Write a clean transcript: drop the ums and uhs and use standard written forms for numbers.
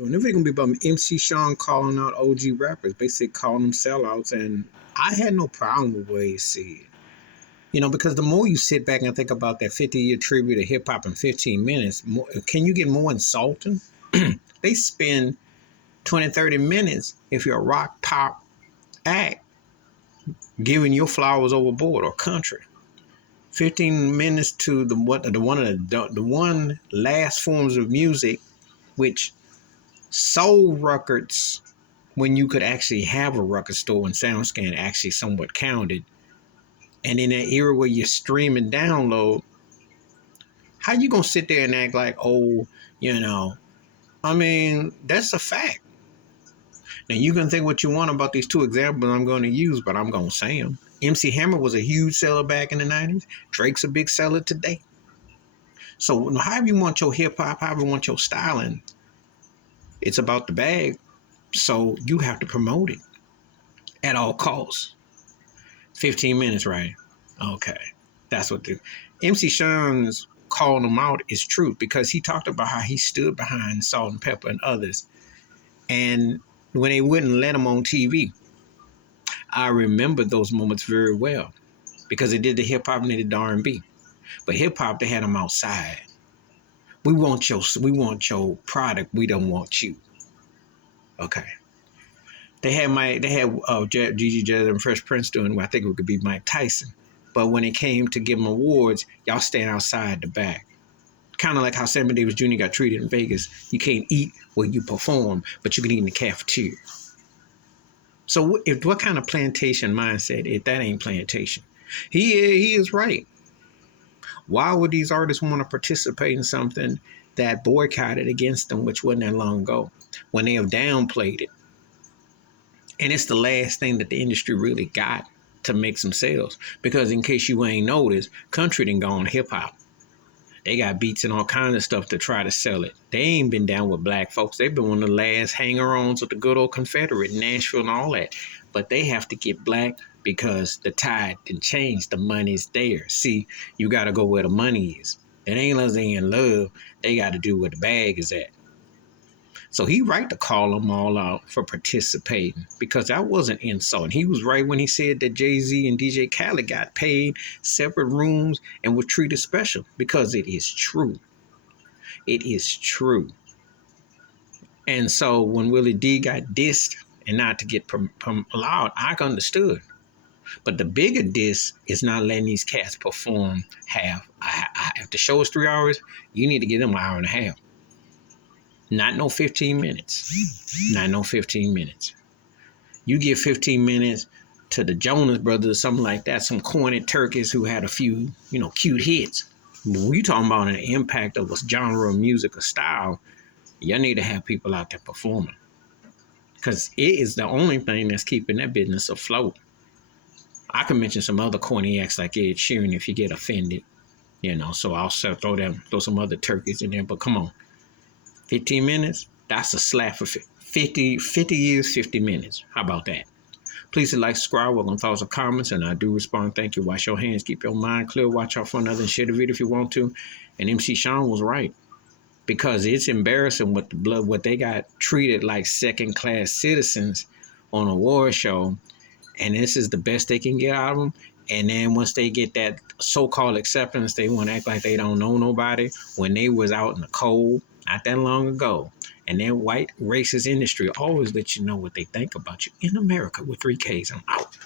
doing. The video gonna be about MC Shan calling out OG rappers, basically calling them sellouts, and I had no problem with the way he said it. You know, because the more you sit back and think about that 50-year tribute to hip hop in 15 minutes, can you get more insulting? They spend 20, 30 minutes, if you're a rock pop act, giving your flowers overboard, or country. 15 minutes to the one last forms of music, which sold records when you could actually have a record store and SoundScan actually somewhat counted. And in that era where you stream and download, how you gonna sit there and act like, oh, you know, I mean, that's a fact. Now you can think what you want about these two examples I'm going to use, but I'm going to say them. MC Hammer was a huge seller back in the 90s. Drake's a big seller today. So however you want your hip hop, however you want your styling, it's about the bag. So you have to promote it at all costs. 15 minutes, right? Okay. That's what the MC Shan's calling him out is true, because he talked about how he stood behind Salt and Pepper and others. And when they wouldn't let him on TV, I remember those moments very well, because they did the hip hop and they did the R&B. But hip hop, they had them outside. We want your product. We don't want you. Okay. They had Gigi Jazz and Fresh Prince doing what I think it could be Mike Tyson. But when it came to give them awards, y'all stand outside the back. Kind of like how Sammy Davis Jr. got treated in Vegas. You can't eat where you perform, but you can eat in the cafeteria. So what kind of plantation mindset if that ain't plantation? He is right. Why would these artists want to participate in something that boycotted against them, which wasn't that long ago, when they have downplayed it? And it's the last thing that the industry really got to make some sales. Because in case you ain't noticed, country done gone hip-hop. They got beats and all kinds of stuff to try to sell it. They ain't been down with black folks. They've been one of the last hanger-ons with the good old Confederate, Nashville and all that. But they have to get black because the tide didn't change. The money's there. See, you got to go where the money is. It ain't unless they in love. They got to do where the bag is at. So he right to call them all out for participating, because that wasn't insult. And he was right when he said that Jay-Z and DJ Khaled got paid separate rooms and were treated special, because it is true. It is true. And so when Willie D got dissed and not to get allowed, I understood. But the bigger diss is not letting these cats perform half. If the show is 3 hours, you need to give them an hour and a half. Not no 15 minutes. Not no 15 minutes. You give 15 minutes to the Jonas Brothers or something like that, some corny turkeys who had a few, cute hits. But when you talking about an impact of a genre of music or style, you need to have people out there performing. Because it is the only thing that's keeping that business afloat. I can mention some other corny acts like Ed Sheeran if you get offended. So I'll throw some other turkeys in there. But come on. 15 minutes, that's a slap for 50 years, 50 minutes. How about that? Please like, subscribe, welcome thoughts or comments, and I do respond. Thank you. Wash your hands, keep your mind clear, watch out for another, and share the video if you want to. And MC Shan was right, because it's embarrassing what they got treated like second-class citizens on a award show, and this is the best they can get out of them. And then once they get that so-called acceptance, they want to act like they don't know nobody when they was out in the cold not that long ago. And that white racist industry always let you know what they think about you. In America with 3 Ks, I'm out.